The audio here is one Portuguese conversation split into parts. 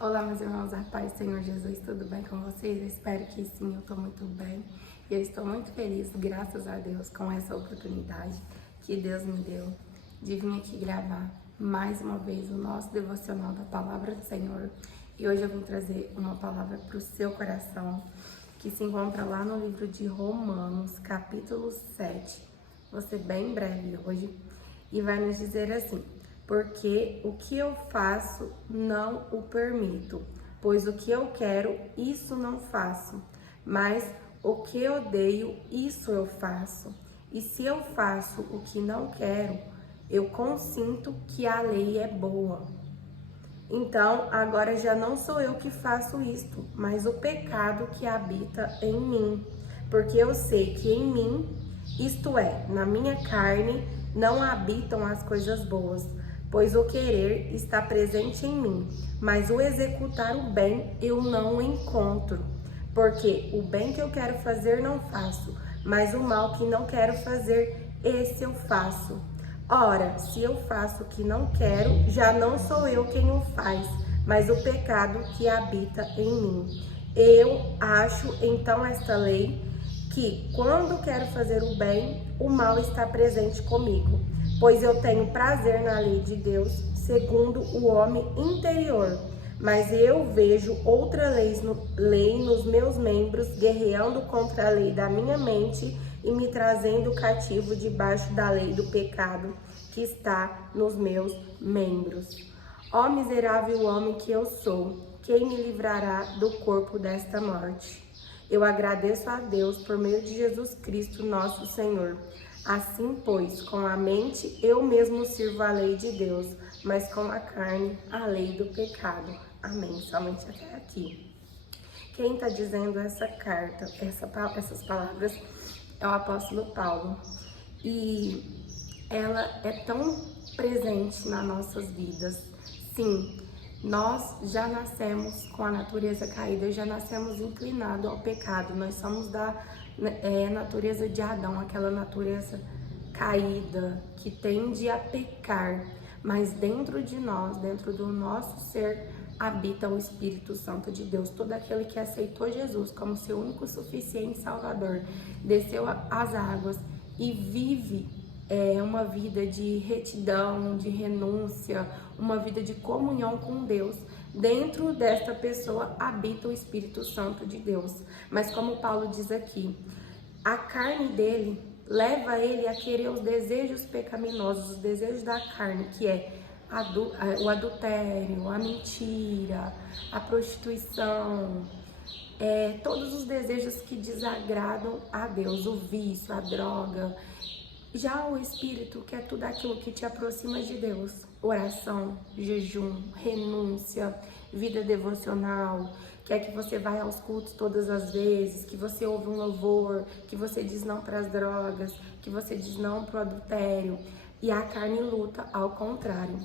Olá, meus irmãos, a paz do Senhor Jesus, tudo bem com vocês? Eu espero que sim, eu estou muito bem. E eu estou muito feliz, graças a Deus, com essa oportunidade que Deus me deu de vir aqui gravar mais uma vez o nosso devocional da Palavra do Senhor. E hoje eu vim trazer uma palavra para o seu coração, que se encontra lá no livro de Romanos, capítulo 7. Vou ser bem breve hoje e vai nos dizer assim: porque o que eu faço não o permito, pois o que eu quero, isso não faço, mas o que odeio, isso eu faço. E se eu faço o que não quero, eu consinto que a lei é boa. Então, agora já não sou eu que faço isto, mas o pecado que habita em mim. Porque eu sei que em mim, isto é, na minha carne, não habitam as coisas boas, pois o querer está presente em mim, mas o executar o bem eu não encontro. Porque o bem que eu quero fazer não faço, mas o mal que não quero fazer, esse eu faço. Ora, se eu faço o que não quero, já não sou eu quem o faz, mas o pecado que habita em mim. Eu acho então esta lei, que quando quero fazer o bem, o mal está presente comigo, pois eu tenho prazer na lei de Deus, segundo o homem interior. Mas eu vejo outra lei nos meus membros, guerreando contra a lei da minha mente e me trazendo cativo debaixo da lei do pecado que está nos meus membros. Ó miserável homem que eu sou, quem me livrará do corpo desta morte? Eu agradeço a Deus por meio de Jesus Cristo, nosso Senhor. Assim, pois, com a mente eu mesmo sirvo a lei de Deus, mas com a carne a lei do pecado. Amém. Somente até aqui. Quem está dizendo essa carta, essas palavras, é o apóstolo Paulo. E ela é tão presente nas nossas vidas. Sim, nós já nascemos com a natureza caída, já nascemos inclinados ao pecado. Nós somos da natureza de Adão, aquela natureza caída que tende a pecar. Mas dentro de nós, dentro do nosso ser, habita o Espírito Santo de Deus. Todo aquele que aceitou Jesus como seu único suficiente Salvador, desceu às águas e vive uma vida de retidão, de renúncia, uma vida de comunhão com Deus. Dentro desta pessoa habita o Espírito Santo de Deus. Mas como Paulo diz aqui, a carne dele leva ele a querer os desejos pecaminosos, os desejos da carne, que é o adultério, a mentira, a prostituição, todos os desejos que desagradam a Deus, o vício, a droga. Já o Espírito quer tudo aquilo que te aproxima de Deus: oração, jejum, renúncia, vida devocional. Quer que você vá aos cultos todas as vezes, que você ouve um louvor, que você diz não para as drogas, que você diz não para o adultério. E a carne luta ao contrário.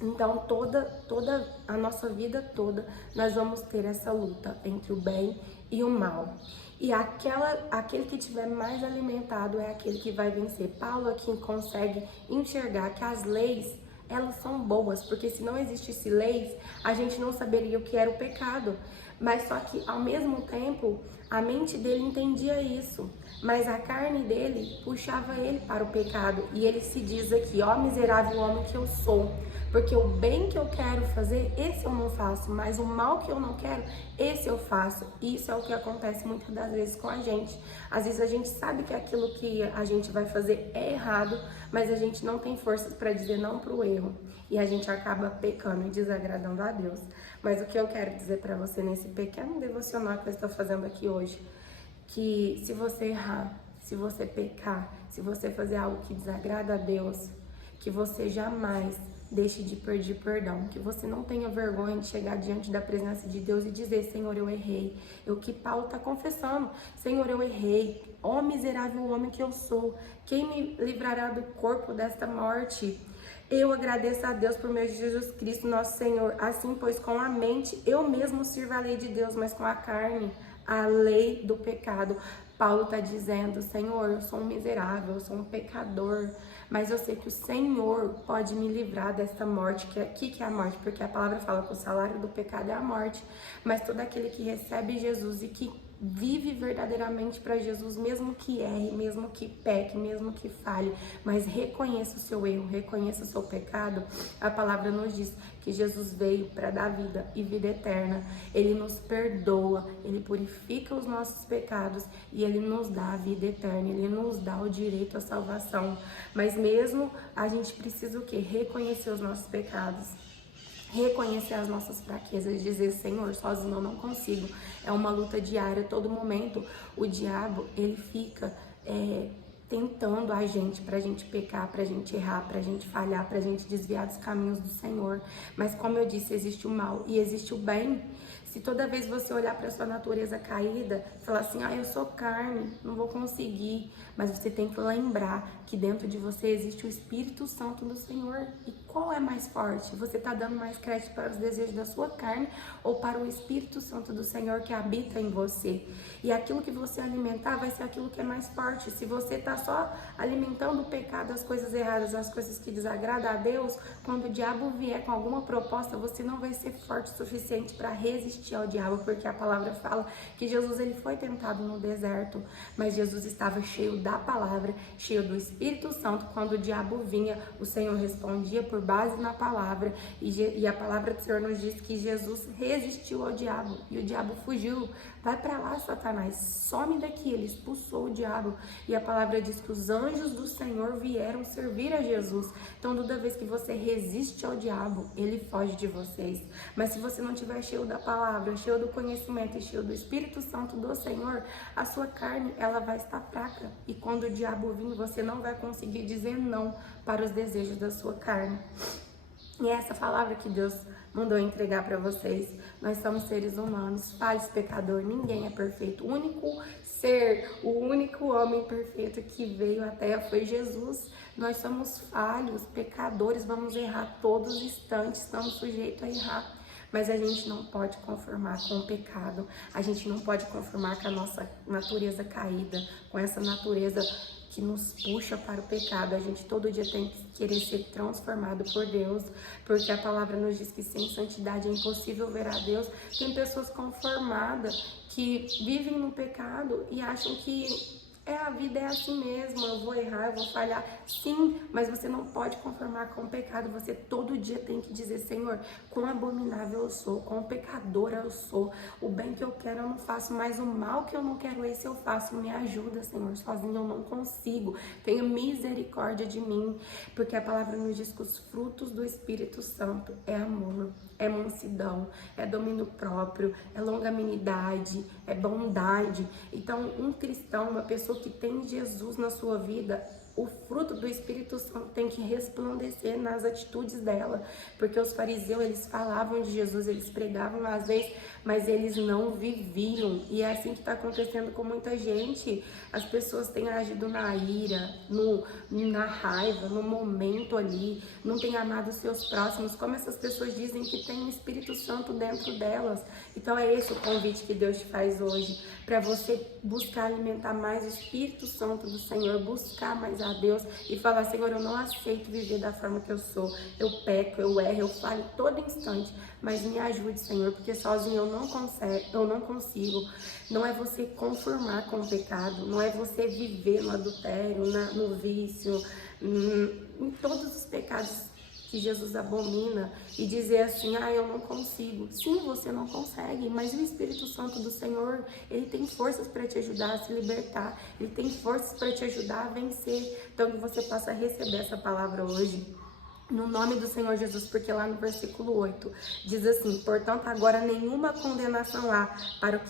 Então, toda a nossa vida toda, nós vamos ter essa luta entre o bem e o mal. E aquele que tiver mais alimentado é aquele que vai vencer. Paulo aqui consegue enxergar que as leis, elas são boas, porque se não existisse leis, a gente não saberia o que era o pecado. Mas só que, ao mesmo tempo, a mente dele entendia isso, mas a carne dele puxava ele para o pecado. E ele se diz aqui: ó miserável homem que eu sou, porque o bem que eu quero fazer, esse eu não faço, mas o mal que eu não quero, esse eu faço. E isso é o que acontece muitas das vezes com a gente. Às vezes a gente sabe que aquilo que a gente vai fazer é errado, mas a gente não tem forças para dizer não para o erro. E a gente acaba pecando e desagradando a Deus. Mas o que eu quero dizer para você nesse pequeno devocional que eu estou fazendo aqui hoje, que se você errar, se você pecar, se você fazer algo que desagrada a Deus, que você jamais deixe de pedir perdão, que você não tenha vergonha de chegar diante da presença de Deus e dizer: Senhor, eu errei. O que Paulo está confessando: Senhor, eu errei. Ó miserável homem que eu sou, quem me livrará do corpo desta morte? Eu agradeço a Deus por meio de Jesus Cristo, nosso Senhor. Assim, pois, com a mente eu mesmo sirvo a lei de Deus, mas com a carne a lei do pecado. Paulo está dizendo, Senhor, eu sou um miserável, eu sou um pecador, mas eu sei que o Senhor pode me livrar dessa morte, que é a morte, porque a palavra fala que o salário do pecado é a morte, mas todo aquele que recebe Jesus e que vive verdadeiramente para Jesus, mesmo que erre, mesmo que peque, mesmo que falhe, mas reconheça o seu erro, reconheça o seu pecado. A palavra nos diz que Jesus veio para dar vida e vida eterna. Ele nos perdoa, ele purifica os nossos pecados e ele nos dá a vida eterna, ele nos dá o direito à salvação. Mas mesmo a gente precisa o quê? Reconhecer os nossos pecados. Reconhecer as nossas fraquezas, dizer, Senhor, sozinho eu não consigo. É uma luta diária, todo momento o diabo, ele fica tentando a gente, pra gente pecar, pra gente errar, pra gente falhar, pra gente desviar dos caminhos do Senhor. Mas como eu disse, existe o mal e existe o bem. Se toda vez você olhar para sua natureza caída, falar assim, eu sou carne, não vou conseguir. Mas você tem que lembrar que dentro de você existe o Espírito Santo do Senhor. E qual é mais forte? Você está dando mais crédito para os desejos da sua carne ou para o Espírito Santo do Senhor que habita em você? E aquilo que você alimentar vai ser aquilo que é mais forte. Se você está só alimentando o pecado, as coisas erradas, as coisas que desagradam a Deus, quando o diabo vier com alguma proposta, você não vai ser forte o suficiente para resistir ao diabo, porque a palavra fala que Jesus ele foi tentado no deserto, mas Jesus estava cheio da palavra, cheio do Espírito Santo. Quando o diabo vinha, o Senhor respondia por base na palavra, e a palavra do Senhor nos diz que Jesus resistiu ao diabo e o diabo fugiu. Vai para lá, Satanás, some daqui. Ele expulsou o diabo. E a palavra diz que os anjos do Senhor vieram servir a Jesus. Então, toda vez que você resiste ao diabo, ele foge de vocês. Mas se você não estiver cheio da palavra, cheio do conhecimento e cheio do Espírito Santo do Senhor, a sua carne, ela vai estar fraca. E quando o diabo vir, você não vai conseguir dizer não para os desejos da sua carne. E é essa palavra que Deus mandou entregar para vocês. Nós somos seres humanos, falhos, pecador, ninguém é perfeito. O único ser, o único homem perfeito que veio à Terra foi Jesus. Nós somos falhos, pecadores, vamos errar todos os instantes, estamos sujeitos a errar. Mas a gente não pode conformar com o pecado, a gente não pode conformar com a nossa natureza caída, com essa natureza que nos puxa para o pecado. A gente todo dia tem que querer ser transformado por Deus, porque a palavra nos diz que sem santidade é impossível ver a Deus. Tem pessoas conformadas que vivem no pecado e acham que a vida é assim mesmo, eu vou errar, eu vou falhar. Sim, mas você não pode conformar com o pecado. Você todo dia tem que dizer, Senhor, quão abominável eu sou, quão pecadora eu sou. O bem que eu quero eu não faço, mas o mal que eu não quero, esse eu faço. Me ajuda, Senhor, sozinho eu não consigo. Tenha misericórdia de mim, porque a palavra nos diz que os frutos do Espírito Santo é amor, é mansidão, é domínio próprio, é longanimidade, é bondade. Então, um cristão, uma pessoa que tem Jesus na sua vida, o fruto do Espírito Santo tem que resplandecer nas atitudes dela, porque os fariseus, eles falavam de Jesus, eles pregavam às vezes, mas eles não viviam. E é assim que está acontecendo com muita gente. As pessoas têm agido na ira, na raiva, no momento ali, não têm amado os seus próximos, como essas pessoas dizem que tem o Espírito Santo dentro delas. Então é esse o convite que Deus te faz hoje, para você buscar alimentar mais o Espírito Santo do Senhor, buscar mais a Deus e falar, Senhor, eu não aceito viver da forma que eu sou, eu peco, eu erro, eu falho todo instante, mas me ajude, Senhor, porque sozinho eu não consigo. Não é você conformar com o pecado, não é você viver no adultério, no vício, em todos os pecados que Jesus abomina e dizer assim, eu não consigo. Sim, você não consegue, mas o Espírito Santo do Senhor, ele tem forças para te ajudar a se libertar, ele tem forças para te ajudar a vencer. Então que você possa receber essa palavra hoje, no nome do Senhor Jesus, porque lá no versículo 8 diz assim, portanto agora nenhuma condenação há para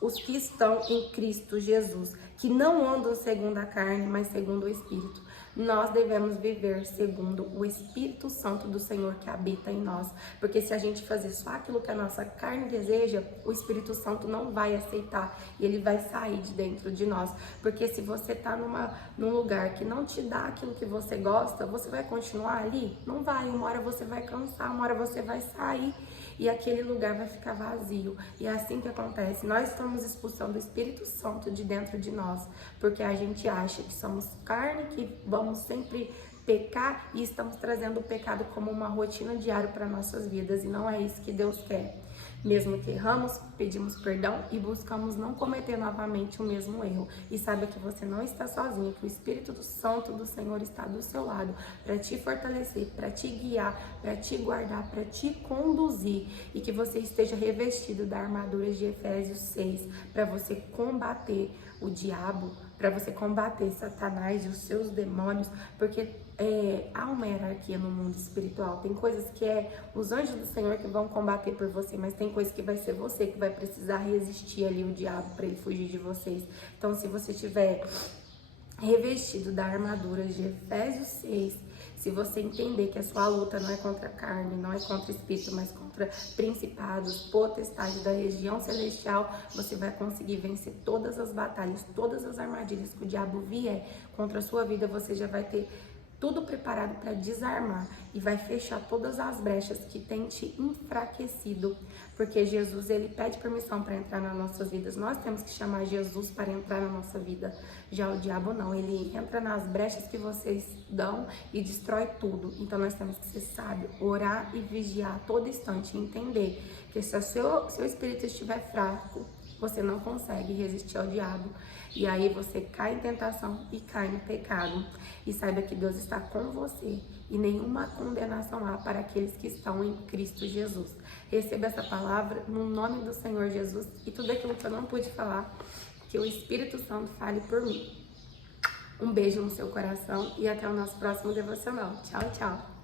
os que estão em Cristo Jesus, que não andam segundo a carne, mas segundo o Espírito. Nós devemos viver segundo o Espírito Santo do Senhor que habita em nós, porque se a gente fazer só aquilo que a nossa carne deseja, o Espírito Santo não vai aceitar e ele vai sair de dentro de nós, porque se você tá num lugar que não te dá aquilo que você gosta, você vai continuar ali? Não vai, uma hora você vai cansar, uma hora você vai sair. e aquele lugar vai ficar vazio. E é assim que acontece. Nós estamos expulsando o Espírito Santo de dentro de nós, porque a gente acha que somos carne, que vamos sempre pecar e estamos trazendo o pecado como uma rotina diária para nossas vidas, e não é isso que Deus quer. Mesmo que erramos, pedimos perdão e buscamos não cometer novamente o mesmo erro. E saiba que você não está sozinho, que o Espírito Santo do Senhor está do seu lado para te fortalecer, para te guiar, para te guardar, para te conduzir, e que você esteja revestido da armadura de Efésios 6 para você combater o diabo, para você combater Satanás e os seus demônios, porque há uma hierarquia no mundo espiritual. Tem coisas que os anjos do Senhor que vão combater por você, mas tem coisas que vai ser você que vai precisar resistir ali o diabo para ele fugir de vocês. Então, se você tiver revestido da armadura de Efésios 6, se você entender que a sua luta não é contra a carne, não é contra o espírito, mas contra principados, potestades da região celestial, você vai conseguir vencer todas as batalhas, todas as armadilhas que o diabo vier contra a sua vida. Você já vai ter tudo preparado para desarmar e vai fechar todas as brechas que tem te enfraquecido, porque Jesus, ele pede permissão para entrar nas nossas vidas. Nós temos que chamar Jesus para entrar na nossa vida. Já o diabo não, ele entra nas brechas que vocês dão e destrói tudo. Então nós temos que ser sábio, orar e vigiar a todo instante, entender que se o seu espírito estiver fraco, você não consegue resistir ao diabo. E aí você cai em tentação e cai no pecado. E saiba que Deus está com você e nenhuma condenação há para aqueles que estão em Cristo Jesus. Receba essa palavra no nome do Senhor Jesus, e tudo aquilo que eu não pude falar, que o Espírito Santo fale por mim. Um beijo no seu coração e até o nosso próximo devocional. Tchau, tchau.